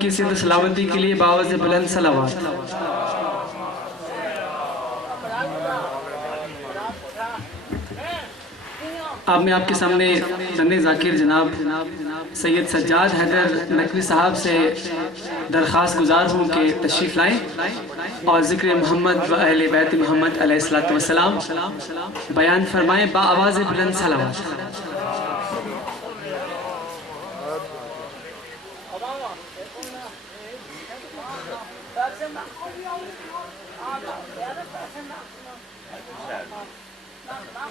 کی صحت سلامتی کے لیے باوز بلند صلوات۔ اب میں آپ کے سامنے ننھے ذاکر جناب سید سجاد حیدر نقوی صاحب سے درخواست گزار ہوں کہ تشریف لائیں اور ذکر محمد و اہل بیت محمد علیہ السلام بیان فرمائیں با آواز بلند صلوات۔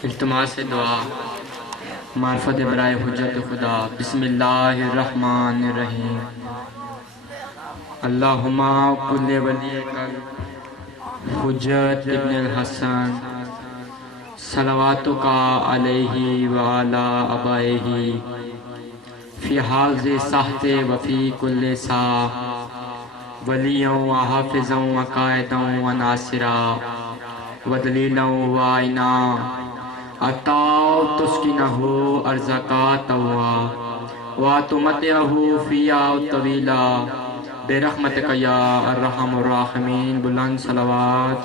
التماس دعا معرفت برائے حجت خدا۔ بسم اللہ الرحمن الرحیم۔ اللہم کل ولی کل حجت ابن الحسن صلواتک علیہ وعلا ابائہ فی حاض سحت وفی کل سا ولیاں و حافظاں و قائداں و ناصرا و دلیلاں و آئینہ اتاو تسکنہو ارزقا توا واتمتعہو فیاو طویلا برحمتک یا الرحم الراحمین۔ بلند صلوات۔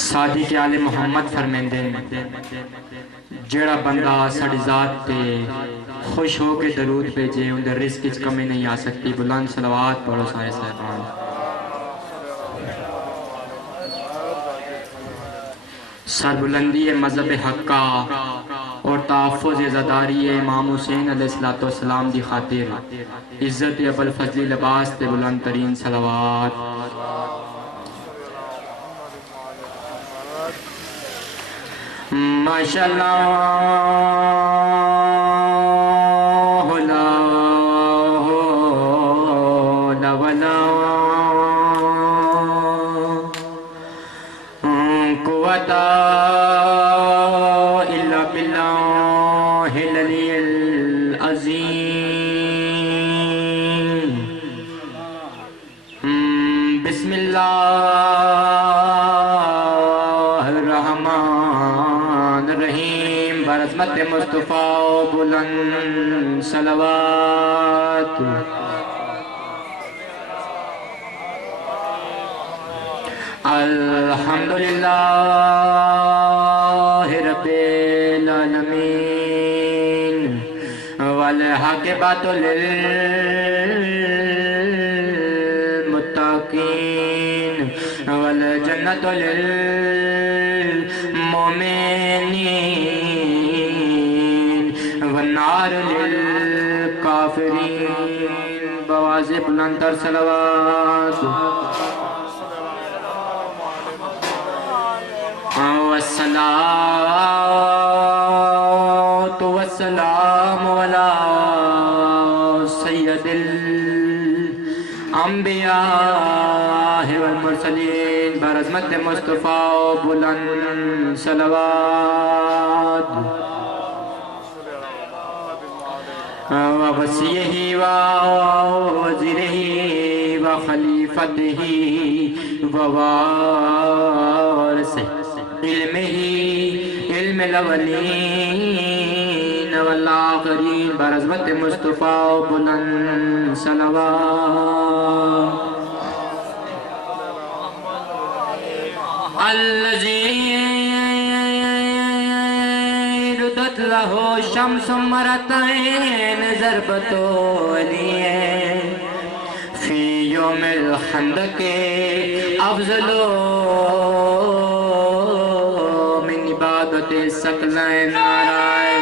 صادق آل محمد فرمیندے جڑا بندہ ساڑی ذات پہ خوش ہو کے درود بھیجے ان در رزق کی کمی نہیں آ سکتی۔ بلند صلوات پڑھو سائے صاحبان۔ سربلندی مذہب حقہ اور تحفظ عزاداری امام حسین علیہ السلام دی خاطر عزت ابوالفضل لباس تے بلند ترین صلوات۔ ماشاءاللہ مصطفیٰ بلند صلوات۔ الحمدللہ رب العالمین والعاقبۃ للمتقین والجنۃ للمؤمنین والنار للکافرین۔ بواز بلند تر صلوات۔ والصلاة والسلام علی سید الانبیاء والمرسلین برحمت مصطفیٰ بلند صلوات۔ ووصیہ ووزیرہ وخلیفتہ ووارثہ علم الاولین والآخرین برحمت مصطفیٰ بلند صلوات۔ الذی ردت لہ شمس مرتین ضربتو لیے فی یوم الخندق افضلو سکلائن نارائے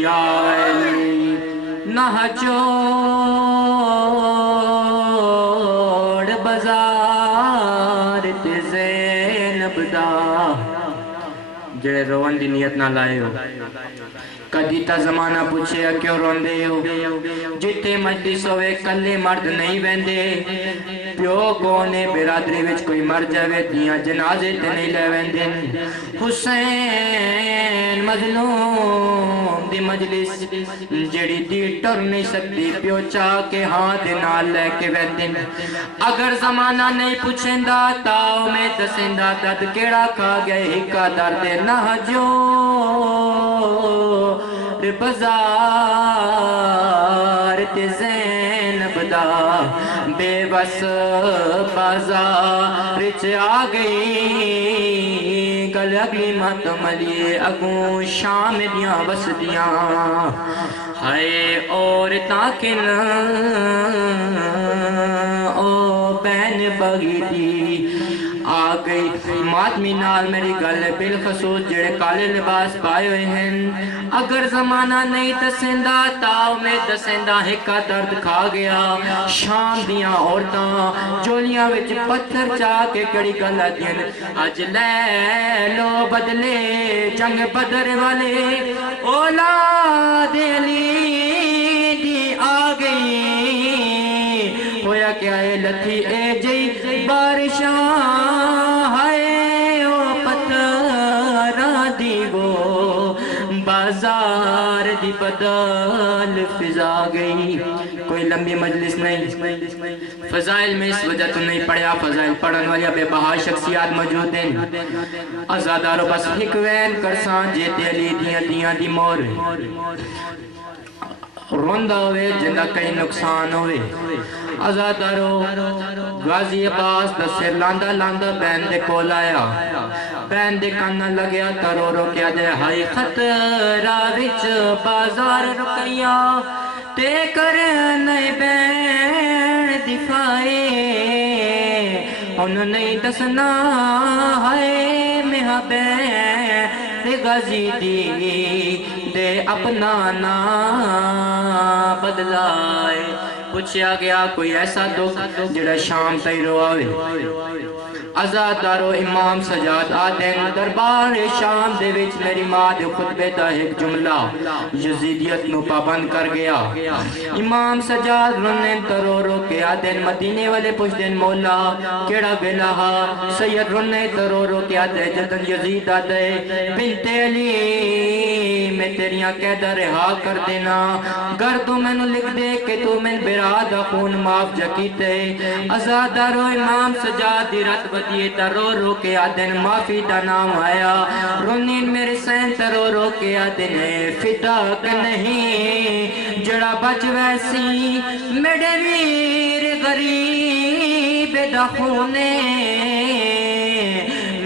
یا علی نہ چھوڑ بازار تے زینب دا جڑے روان دی نیت نہ لائے ہو کدی تا زمانہ پوچھے کیوں روندے ہو جتے مجلس ہوئے کلے مرد نہیں ویندے پیو کونے برادری وچ کوئی مر جاوے دیاں جنازے تے نہیں لے ویندے حسین مظلوم دی مجلس جڑی دی ٹر نہیں سکتی پیو چاہ کے ہاں دے نال لے کے ویندے اگر زمانہ نہیں پوچھیندا تاؤ میں دسیندا دد کیڑا کھا گئے ہکا درد نہ جو بازار تے زینب دا بے بس بازار چ آ گئی گل اگلی مت ملیے اگوں شام دیاں وسدیاں ہائے اور تاکن او بین بگی دی آ گئی ماتمی نال میری گل بالخصوص جڑے کالے لباس پائے ہوئے ہیں اگر زمانہ نہیں دسیندا تاؤ میں دسیندا ہکا درد کھا گیا شام دیاں عورتاں جولیاں وچ پتھر چاہ کے کڑی گل آدین اج لے لو بدلے جنگ بدر والے اولاد علی دی آ گئی ہویا کیا اے لتھی اے جئی بارشاں ہائے او پتھراں دی وہ بازار دی بدل فضا گئی کوئی لمبی مجلس نہیں فضائل میں اس وجہ تو نہیں پڑھیا فضائل پڑھن والی بے بہا شخصیات موجود ہیں ازادارو بس حکوین کرسان جیتے علی دیاں دی مور روندہ ہوئے جنہ کئی نقصان ہوئے ازادارو غازی عباس دسر لاندہ لاندہ بین دے کول آیا بین دے کانہ لگیا ترو رو کیا دے ہائی خطرہ وچ بازار رکیا تے کر نئے بین دفاعے انہوں نہیں دسنا ہائے میں بین دے غازی دی دے اپنا نا بدلائے پوچھیا گیا کوئی ایسا دکھ جڑا شام تئی رواوے ازادارو امام سجاد آدین دربار شام دے وچ میری ماں دے خطبے دا ایک جملہ یزیدیت نو پابند کر گیا امام سجاد رنن ترو رو کے آدین مدینے والے پوچھ دین مولا کیڑا بلہا سید رنن ترو رو کے آدے جدن یزید آدے بنت علی میں تیریاں قیدہ رہا کر دینا گر تو میں نو لکھ دے کہ تو میں براد خون معاف جکیتے ازادارو امام سجاد دی رت بدیے ترو رو کے آدن معافی دا نام آیا رونین میرے سین ترو رو کے آدن فداک نہیں جڑا بچ ویسی میڈے ویر غریب دا خونے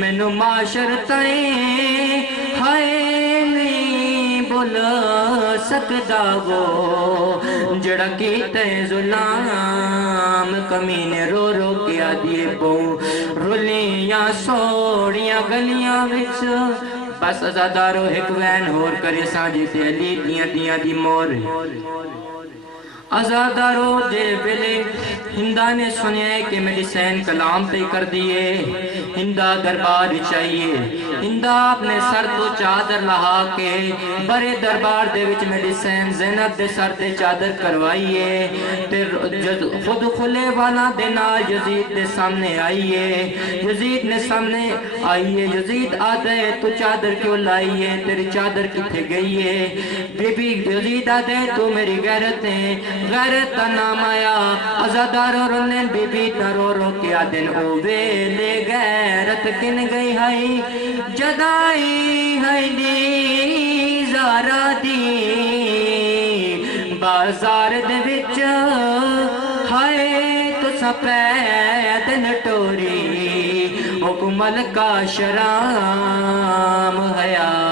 مینو معاشر تائیں ہائے بول سکدا وہ جڑا کیتے ظلام کمینے رو رو کے آدھیے پوں رولیاں سوڑیاں گلیاں وچ بس ازادارو ایک وین ہور کرے سانجے تے علی دیاں دی مور ازادارو دے ویلے ہندہ نے سنیا کہ میری سین کلام پہ کر دیے ہندہ دربار چاہیے ہندہ اپنے سر تو چادر لہا کے بڑے دربار دے وچ میری سین زینب دے سر دے چادر کروائیے پھر خود خلے والا دینا یزید دے سامنے آئیے یزید نے سامنے آئیے یزید آدھے تو چادر کیوں لائیے تیری چادر کتھے گئیے بی بی یزید آدھے تو میری غیرتیں غیرت نام آیا ازادار اور انہیں بی بی ترو رو کیا دن اوے لے غیرت کن گئی ہائی جدائی ہائی دی زارا دی بازار دے وچ ہائے تو سپید نٹوری حکمل کا شرام حیا